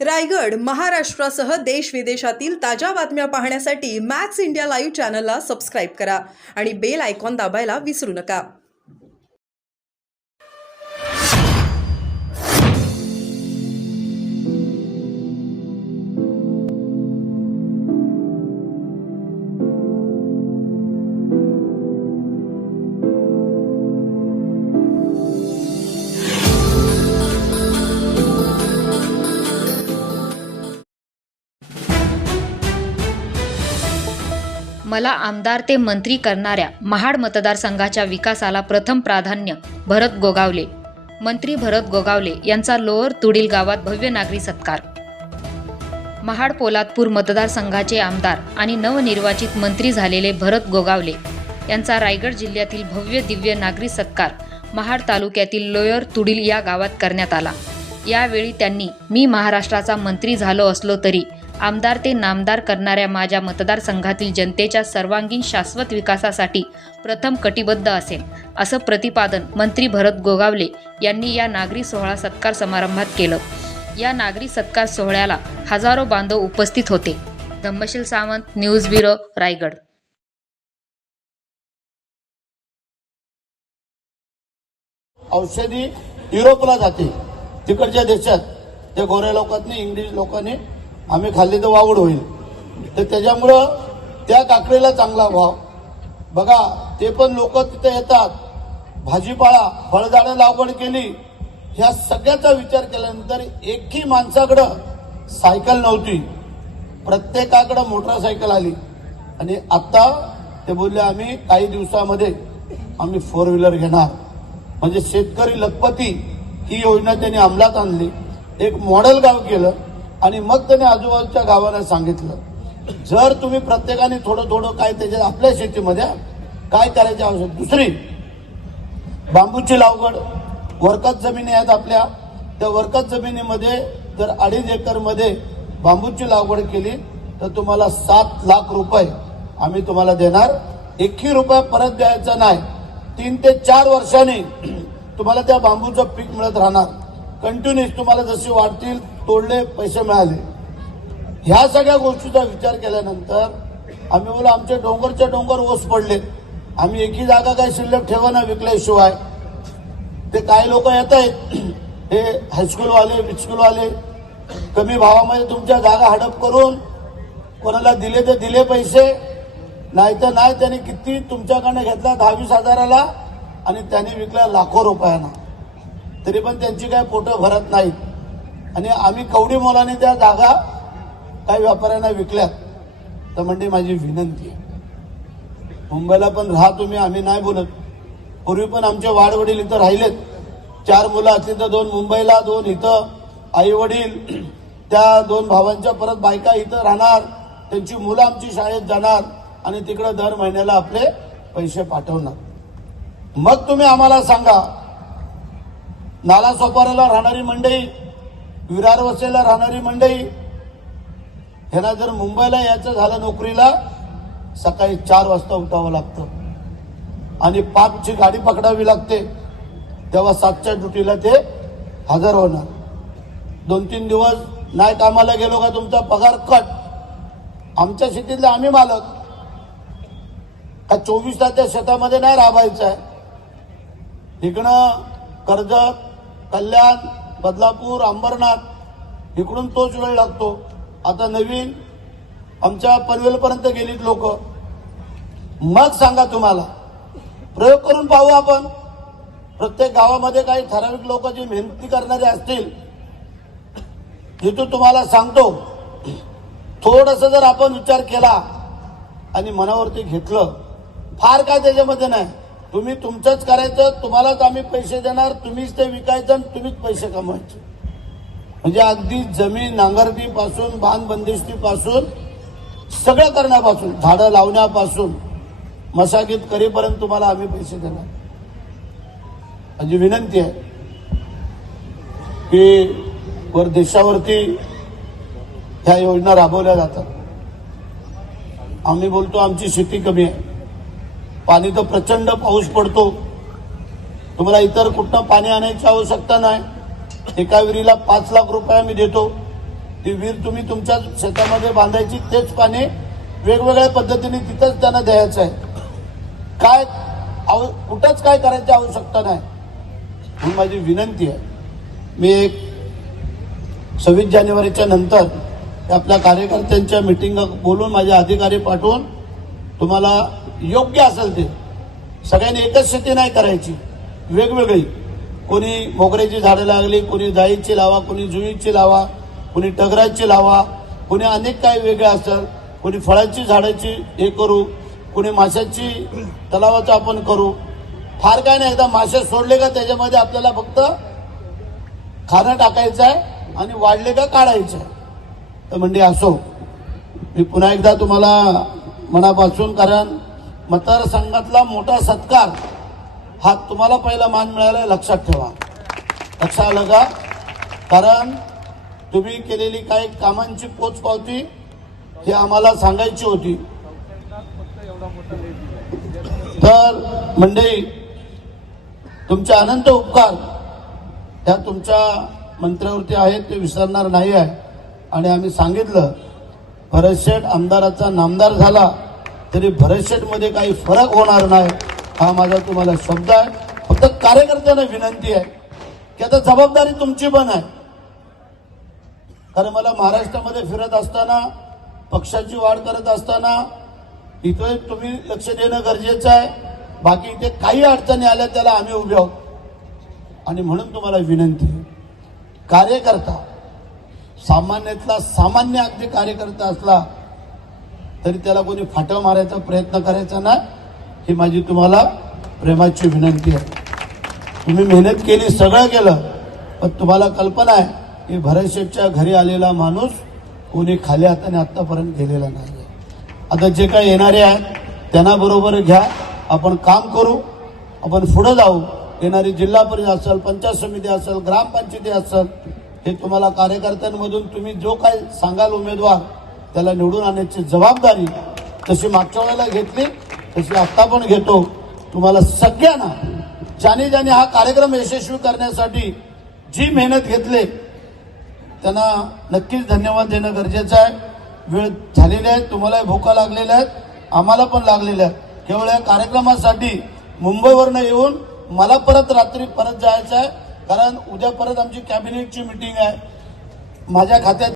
रायगड महाराष्ट्रासह देश विदेशातील ताज्या बातम्या पाहण्यासाठी मॅक्स इंडिया लाईव्ह चॅनलला सबस्क्राईब करा आणि बेल आयकॉन दाबायला विसरू नका. मला आमदार ते मंत्री करणाऱ्या महाड मतदारसंघाच्या विकासाला प्रथम प्राधान्य. भरत गोगावले. मंत्री भरत गोगावले यांचा लोअर तुडील गावात भव्य नागरी सत्कार. महाड पोलादपूर मतदारसंघाचे आमदार आणि नवनिर्वाचित मंत्री झालेले भरत गोगावले यांचा रायगड जिल्ह्यातील भव्य दिव्य नागरी सत्कार महाड तालुक्यातील लोअर तुडील या गावात करण्यात आला. यावेळी त्यांनी मी महाराष्ट्राचा मंत्री झालो असलो तरी आमदार ते नामदार करणाऱ्या माझ्या मतदारसंघातील जनतेच्या सर्वांगीण शाश्वत विकासासाठी प्रथम कटिबद्ध असेल, असं प्रतिपादन मंत्री भरत गोगावले यांनी या नागरी सोहळा सत्कार समारंभात केलं. या नागरी सत्कार सोहळ्याला हजारो बांधव उपस्थित होते. Dhammasheel Sawant, news bureau, Raigad. औषधी युरोपला जाते, तिकडच्या देशात त्या गोऱ्या लोकांनी, इंग्लिश लोकांनी आम्ही खाल्ली तर वावड होईल, तर त्याच्यामुळं त्या काकडीला चांगला भाव. बघा, ते पण लोक तिथे येतात. भाजीपाला, फळझाडं लागवड केली, ह्या सगळ्याचा विचार केल्यानंतर एकही माणसाकडं सायकल नव्हती, प्रत्येकाकडं मोटरसायकल आली. आणि आता ते बोलले आम्ही काही दिवसामध्ये आम्ही 4 व्हीलर घेणार. म्हणजे शेतकरी लखपती ही योजना त्यांनी अंमलात आणली, एक मॉडेल गाव केलं आणि मग त्याने आजूबाजूच्या गावांना सांगितलं, जर तुम्ही प्रत्येकाने थोडं थोडं काय त्याच्या आपल्या शेतीमध्ये काय करायची आवश्यक. दुसरी, बांबूची लागवड, वरकत जमिनी आहेत आपल्या, त्या वरकत जमिनीमध्ये जर 2.5 एकरमध्ये बांबूची लागवड केली तर तुम्हाला 7 लाख रुपये आम्ही तुम्हाला देणार. 1 रुपया परत द्यायचा नाही. 3 ते 4 वर्षांनी तुम्हाला त्या बांबूचं पीक मिळत राहणार. कंटिन्यूस तुम्हाला जसे वाढतील तोडले पैसे मिळाले. ह्या सगळ्या गोष्टीचा विचार केल्यानंतर आम्ही बोला आमचे डोंगरच्या डोंगर ओस पडले, आम्ही एकही जागा काही शिल्लक ठेवणं विकल्याशिवाय. ते काही लोक येत आहेत, हे हायस्कूलवाले, मिडस्कूलवाले, कमी भावामध्ये तुमच्या जागा हडप करून कोणाला दिले तर दिले पैसे, नाही तर नाही. त्यांनी किती तुमच्याकडनं घेतला 10-20 हजाराला आणि त्यांनी विकला लाखो रुपयांना, तरी पण त्यांची काय पोटं भरत नाहीत. आणि आम्ही कवडी मोलाने त्या जागा काही व्यापाऱ्यांना विकल्यात. तर म्हणजे माझी विनंती आहे, मुंबईला पण राहा तुम्ही, आम्ही नाही बोलत. पूर्वी पण आमचे वाडवडील इथं राहिलेत. 4 मुलं असली तर 2 मुंबईला, 2 इथं. आई वडील, त्या 2 भावांच्या परत बायका इथं राहणार, त्यांची मुलं आमची शाळेत जाणार आणि तिकडे दर महिन्याला आपले पैसे पाठवणार. मग तुम्ही आम्हाला सांगा, नालासोपाराला राहणारी मंडळी, विरार वसईला राहणारी मंडळी, ह्यांना जर मुंबईला यायचं झालं नोकरीला, सकाळी 4 वाजता उठावं लागतं आणि 5ची गाडी पकडावी लागते. तेव्हा 7च्या ड्युटीला ते हजर होणार. 2-3 दिवस नाही कामाला गेलो का तुमचा पगार कट. आमच्या शेतीतले आम्ही मालक का 24 तास त्या शेतामध्ये नाही राबायचं आहे. इकडं कर्जत, कल्याण, बदलापूर, अंबरनाथ, इकडून तोच वेळ लागतो. आता नवीन आमच्या पनवेलपर्यंत गेलीत लोक. मग सांगा, तुम्हाला प्रयोग करून पाहू आपण. प्रत्येक गावामध्ये काही ठराविक लोक जे मेहनती करणारे असतील, जिथून तुम्हाला सांगतो, थोडंसं जर आपण विचार केला आणि मनावरती घेतलं, फार काय त्याच्यामध्ये नाही. तुम्ही तुमचंच करायचं, तुम्हालाच आम्ही पैसे देणार, तुम्हीच ते विकायचं आणि तुम्हीच पैसे कमवायचे. म्हणजे अगदी जमीन नांगरतीपासून, बांध बंदिस्तीपासून, सगळं करण्यापासून, झाडं लावण्यापासून, मशागत करेपर्यंत तुम्हाला आम्ही पैसे देणार. म्हणजे विनंती आहे की वर देशावरती ह्या योजना राबवल्या जातात. आम्ही बोलतो आमची शेती कमी आहे, पाणी तर प्रचंड पाऊस पडतो, तुम्हाला इतर कुठनं पाणी आणायची आवश्यकता नाही. एका विहिरीला 5 लाख रुपये आम्ही देतो. ती विहीर तुम्ही तुमच्या शेतामध्ये बांधायची, तेच पाणी वेगवेगळ्या पद्धतीने तिथंच त्यांना द्यायचं आहे. काय कुठंच काय करायची आवश्यकता नाही. ही माझी विनंती आहे. मी एक 26 जानेवारीच्या नंतर आपल्या कार्यकर्त्यांच्या मिटिंग बोलून माझे अधिकारी पाठवून तुम्हाला योग्य असेल ते, सगळ्यांनी एकच शेती नाही करायची, वेगवेगळी. कोणी मोगऱ्याची झाडं लागली, कोणी जाईची लावा, कोणी जुईची लावा, कोणी टगराची लावा, कोणी अनेक काही वेगळे असेल, कोणी फळाची झाडाची हे करू, कोणी माशाची तलावाचं आपण करू. फार काय नाही, एकदा मासे सोडले का त्याच्यामध्ये आपल्याला फक्त खाणं टाकायचं आहे आणि वाढले का काढायचं आहे. तर म्हणजे असो, मी पुन्हा एकदा तुम्हाला मनापासून, कारण मतदारसंघातला मोठा सत्कार हा तुम्हाला पहिला मान मिळाला, लक्षात ठेवा. लक्षात आलं का? कारण तुम्ही केलेली काही कामांची पोचपावती ही आम्हाला सांगायची होती. तर मंडळी, तुमचे अनंत उपकार ह्या तुमच्या मंत्र्यावरती आहेत, ते विसरणार नाही आहे. आणि आम्ही सांगितलं, भरत शेठ आमदाराचा नामदार झाला तरी भरत शेठमध्ये काही फरक होणार नाही, हा माझा तुम्हाला शब्द आहे. फक्त कार्यकर्त्यांना विनंती आहे की आता जबाबदारी तुमची पण आहे. कारण मला महाराष्ट्रामध्ये फिरत असताना, पक्षाची वाढ करत असताना इथे तुम्ही लक्ष देणं गरजेचं आहे. बाकी इथे काही अडचणी आल्या त्याला आम्ही उभे आहोत. आणि म्हणून तुम्हाला विनंती आहे, कार्यकर्ता सामान्यातला सामान्य अगदी कार्यकर्ता असला तरी त्याला कोणी फाटं मारायचा प्रयत्न करायचा नाही, ही माझी तुम्हाला प्रेमाची विनंती आहे. तुम्ही मेहनत केली, सगळं केलं, पण तुम्हाला कल्पना आहे की भरत शेठच्या घरी आलेला माणूस कोणी खाली हाताने आतापर्यंत गेलेला नाही. आता जे काही येणारे आहेत त्यांना बरोबर घ्या, आपण काम करू, आपण पुढे जाऊ. येणारी जिल्हा परिषद असेल, पंचायत समिती असेल, ग्रामपंचायती असेल, हे तुम्हाला कार्यकर्त्यांमधून तुम्ही जो काही सांगाल उमेदवार त्याला निवडून आणण्याची जबाबदारी तशी मागच्या वेळेला घेतली, तशी आता पण घेतो. तुम्हाला सगळ्यांना ज्याने ज्याने हा कार्यक्रम यशस्वी करण्यासाठी जी मेहनत घेतली त्यांना नक्कीच धन्यवाद देणं गरजेचं आहे. वेळ झालेली आहे, तुम्हाला भूका लागलेल्या आहेत, आम्हाला पण लागलेल्या आहेत. केवळ या कार्यक्रमासाठी मुंबईवरनं येऊन मला परत रात्री परत जायचं आहे, कारण उद्या परत आमची कॅबिनेटची मीटिंग आहे. माझ्या खात्यात